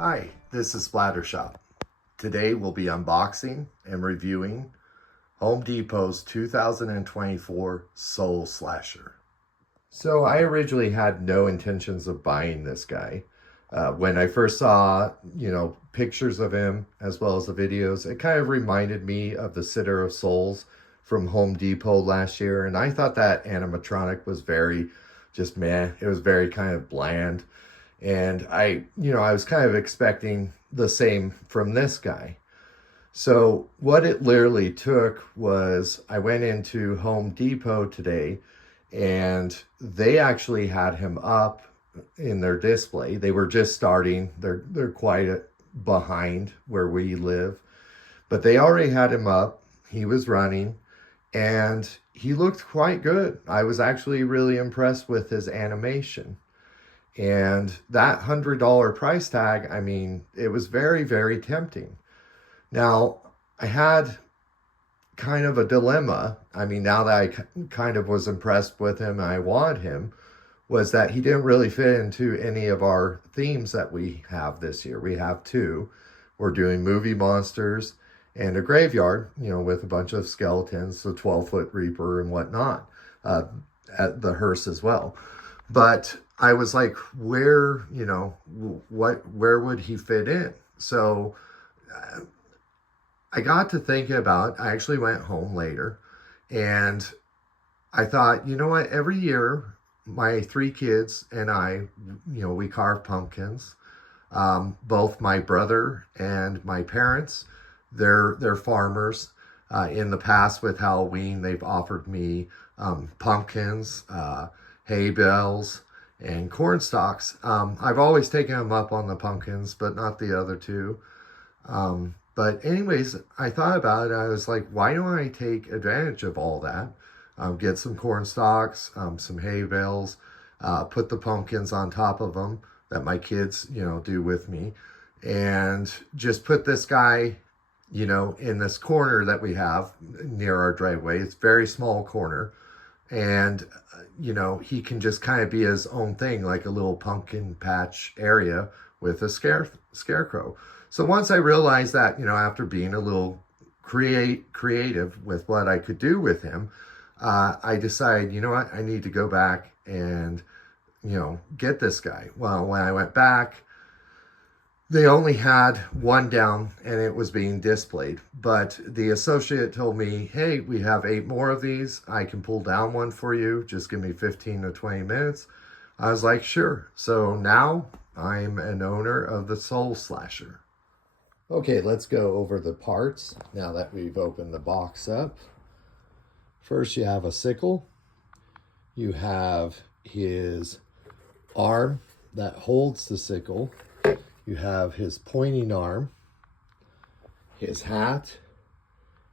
Hi, this is Splatter Shop. Today we'll be unboxing and reviewing Home Depot's 2024 Soul Slasher. So I originally had no intentions of buying this guy. When I first saw, pictures of him as well as the videos, it kind of reminded me of the Sitter of Souls from Home Depot last year. And I thought that animatronic was very just meh. It was very kind of bland. And I was kind of expecting the same from this guy. So what it literally took was I went into Home Depot today and they actually had him up in their display. They were just starting. They're quite behind where we live, but they already had him up. He was running and he looked quite good. I was actually really impressed with his animation. And that $100 price tag, I mean, it was very, very tempting. Now, I had kind of a dilemma. I mean, now that I kind of was impressed with him and I wanted him, was that he didn't really fit into any of our themes that we have this year. We have two. We're doing movie monsters and a graveyard, with a bunch of skeletons, the 12-foot Reaper and whatnot, at the hearse as well. But I was like, where would he fit in? So I got to thinking about, I actually went home later and I thought, you know what, every year my three kids and I, we carve pumpkins. Both my brother and my parents, they're farmers. In the past with Halloween, they've offered me pumpkins, hay bales, and corn stalks. I've always taken them up on the pumpkins, but not the other two. But anyways, I thought about it. I was like, why don't I take advantage of all that? Get some corn stalks, some hay bales, put the pumpkins on top of them that my kids, do with me. And just put this guy, in this corner that we have near our driveway. It's a very small corner. And, he can just kind of be his own thing, like a little pumpkin patch area with a scarecrow. So once I realized that, after being a little creative with what I could do with him, I decided, you know what, I need to go back and, get this guy. Well, when I went back, they only had one down and it was being displayed. But the associate told me, hey, we have 8 more of these. I can pull down one for you. Just give me 15 to 20 minutes. I was like, sure. So now I'm an owner of the Soul Slasher. Okay, let's go over the parts now that we've opened the box up. First, you have a sickle. You have his arm that holds the sickle. You have his pointing arm, his hat,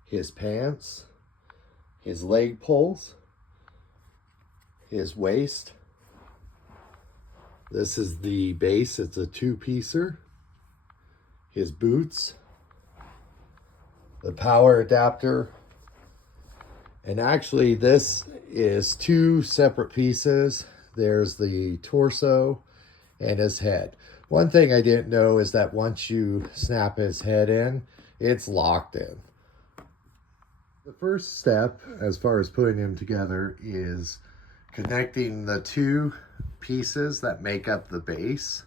his pants, his leg poles, his waist. This is the base. It's a 2-piecer. His boots, the power adapter. And actually this is 2 separate pieces. There's the torso and his head. One thing I didn't know is that once you snap his head in, it's locked in. The first step, as far as putting him together, is connecting the 2 pieces that make up the base.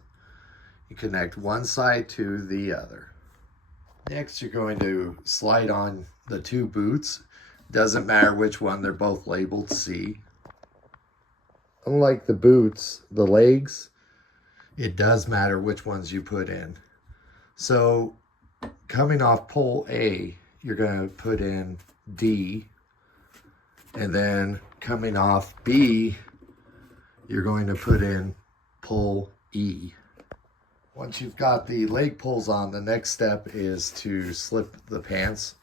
You connect one side to the other. Next, you're going to slide on the 2 boots. Doesn't matter which one, they're both labeled C. Unlike the boots, the legs, it does matter which ones you put in. So coming off pole A, you're going to put in D. And then coming off B, you're going to put in pole E. Once you've got the leg poles on, the next step is to slip the pants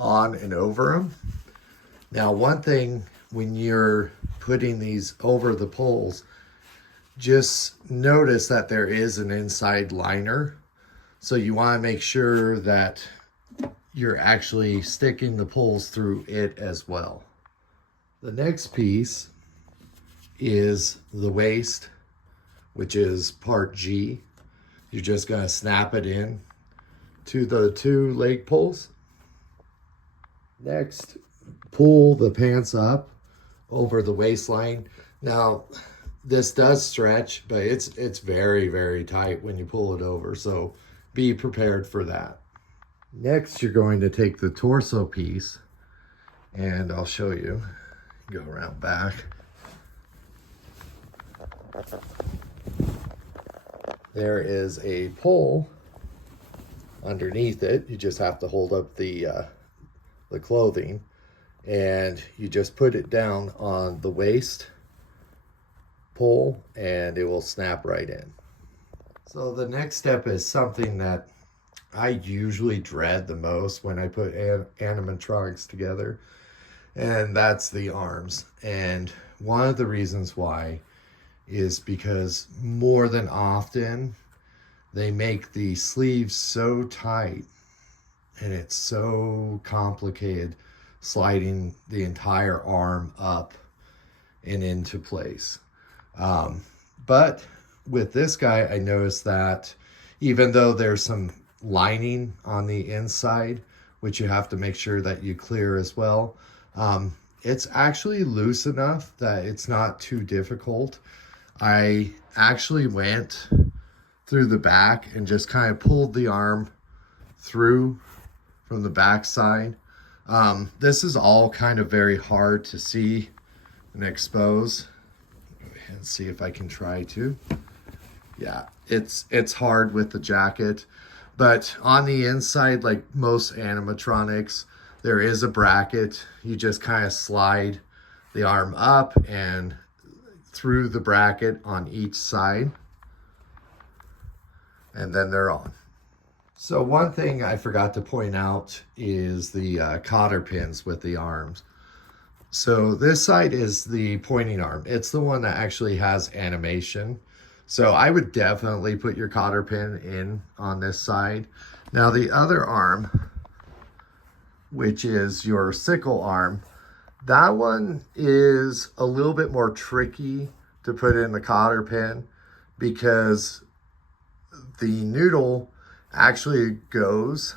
on and over them. Now, one thing when you're putting these over the poles, just notice that there is an inside liner. So you want to make sure that you're actually sticking the poles through it as well. The next piece is the waist, which is part G. You're just going to snap it in to the two leg pulls. Next, pull the pants up over the waistline. Now, this does stretch, but it's very, very tight when you pull it over, so be prepared for that. Next, you're going to take the torso piece, and I'll show you. Go around back. There is a pole underneath it. You just have to hold up the clothing, and you just put it down on the waist pole, and it will snap right in. So the next step is something that I usually dread the most when I put animatronics together, and that's the arms. And one of the reasons why is because more than often they make the sleeves so tight, and it's so complicated sliding the entire arm up and into place. But with this guy, I noticed that even though there's some lining on the inside, which you have to make sure that you clear as well, it's actually loose enough that it's not too difficult. I actually went through the back and just kind of pulled the arm through from the back side. This is all kind of very hard to see and expose. Go ahead and see if I can try to. Yeah, it's hard with the jacket, but on the inside, like most animatronics, there is a bracket. You just kind of slide the arm up and through the bracket on each side, and then they're on. So one thing I forgot to point out is the cotter pins with the arms. So this side is the pointing arm. It's the one that actually has animation. So I would definitely put your cotter pin in on this side. Now the other arm, which is your sickle arm, that one is a little bit more tricky to put in the cotter pin because the noodle actually goes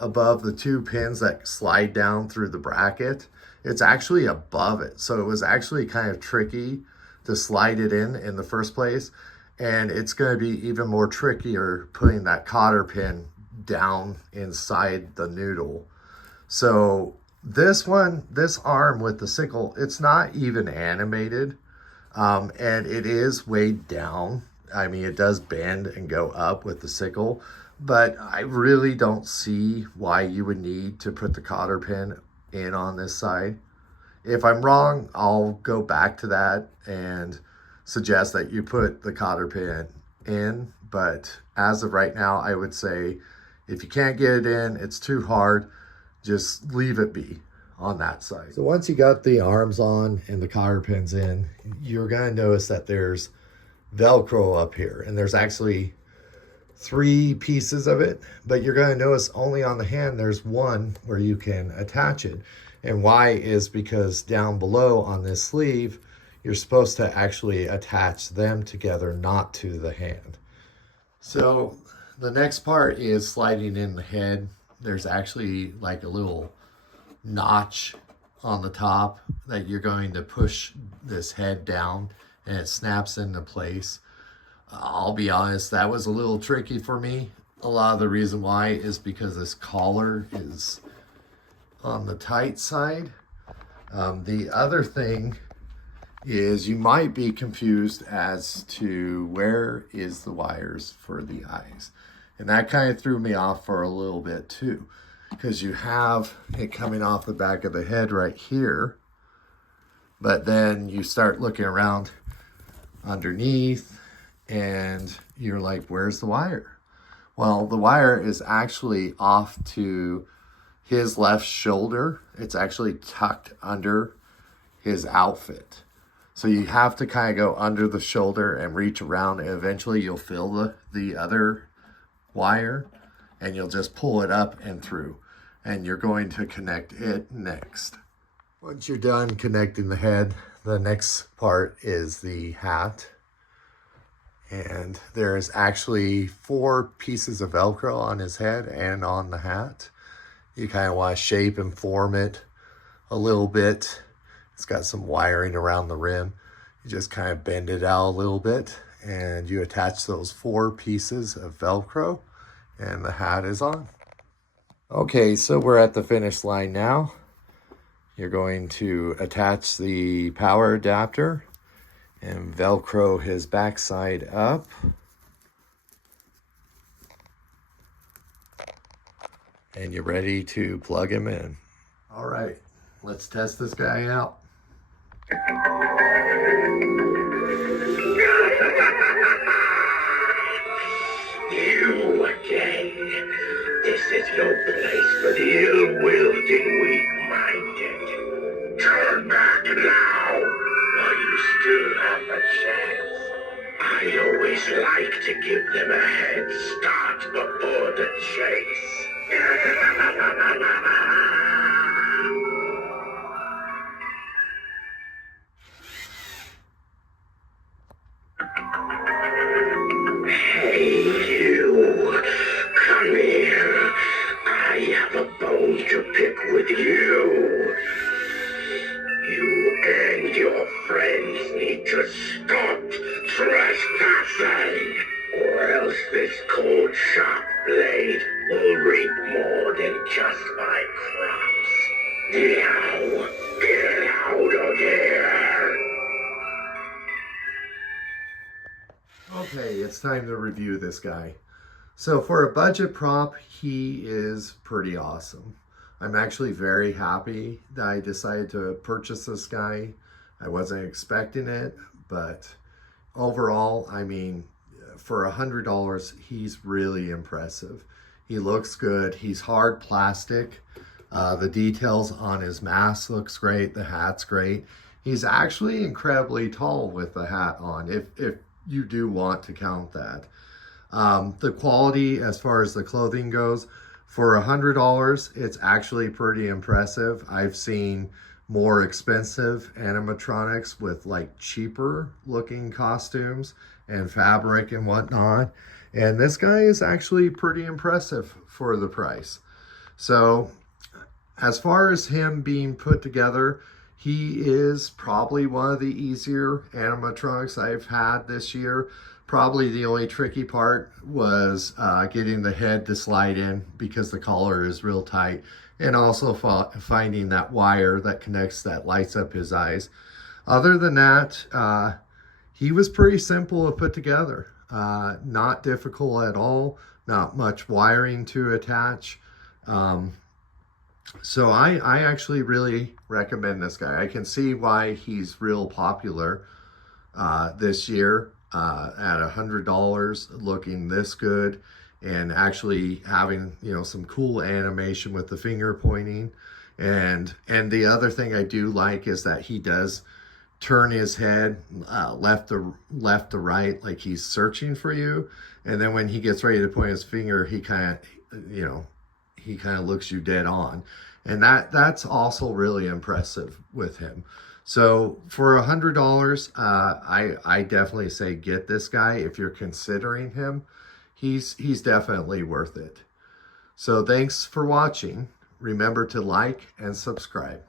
above the two pins that slide down through the bracket. It's actually above it. So it was actually kind of tricky to slide it in the first place. And it's going to be even more trickier putting that cotter pin down inside the noodle. So this one, this arm with the sickle, it's not even animated. And it is weighed down. I mean, it does bend and go up with the sickle, but I really don't see why you would need to put the cotter pin in on this side. If I'm wrong, I'll go back to that and suggest that you put the cotter pin in. But as of right now, I would say if you can't get it in, it's too hard, just leave it be on that side. So once you got the arms on and the cotter pins in, you're going to notice that there's Velcro up here, and there's actually 3 pieces of it, but you're going to notice only on the hand there's one where you can attach it. And why is because down below on this sleeve, you're supposed to actually attach them together, not to the hand. So the next part is sliding in the head. There's actually like a little notch on the top that you're going to push this head down, and it snaps into place. I'll be honest, that was a little tricky for me. A lot of the reason why is because this collar is on the tight side. The other thing is you might be confused as to where is the wires for the eyes. And that kind of threw me off for a little bit too, because you have it coming off the back of the head right here, but then you start looking around underneath and you're like, where's the wire? Well, the wire is actually off to his left shoulder. It's actually tucked under his outfit. So you have to kind of go under the shoulder and reach around, and eventually you'll feel the other wire, and you'll just pull it up and through, and you're going to connect it next. Once you're done connecting the head, the next part is the hat. And there's actually 4 pieces of Velcro on his head and on the hat. You kind of want to shape and form it a little bit. It's got some wiring around the rim. You just kind of bend it out a little bit and you attach those 4 pieces of Velcro and the hat is on. Okay, so we're at the finish line now. You're going to attach the power adapter and Velcro his backside up. And you're ready to plug him in. All right, let's test this guy out. You again. This is no place for the ill-willed and weak-minded. Turn back now, while you still have a chance. I always like to give them a head start before the chase. Hey, you. Come here. I have a bone to pick with you. You and your friends need to stop trespassing, or else this cold, sharp blade will reap more than just my crops. Now, get out of here! Okay, it's time to review this guy. So for a budget prop, he is pretty awesome. I'm actually very happy that I decided to purchase this guy. I wasn't expecting it, but overall, I mean, for $100, he's really impressive. He looks good. He's hard plastic. The details on his mask looks great. The hat's great. He's actually incredibly tall with the hat on, if you do want to count that. The quality as far as the clothing goes, for $100, it's actually pretty impressive. I've seen more expensive animatronics with like cheaper looking costumes and fabric and whatnot. And this guy is actually pretty impressive for the price. So as far as him being put together, he is probably one of the easier animatronics I've had this year. Probably the only tricky part was getting the head to slide in because the collar is real tight, and also finding that wire that connects, that lights up his eyes. Other than that, he was pretty simple to put together. Not difficult at all, not much wiring to attach. So I actually really recommend this guy. I can see why he's real popular this year. At $100, looking this good and actually having, you know, some cool animation with the finger pointing. And the other thing I do like is that he does turn his head left to right, like he's searching for you. And then when he gets ready to point his finger, he kind of looks you dead on. And that's also really impressive with him. So for $100, I definitely say get this guy. If you're considering him, he's definitely worth it. So thanks for watching. Remember to like and subscribe.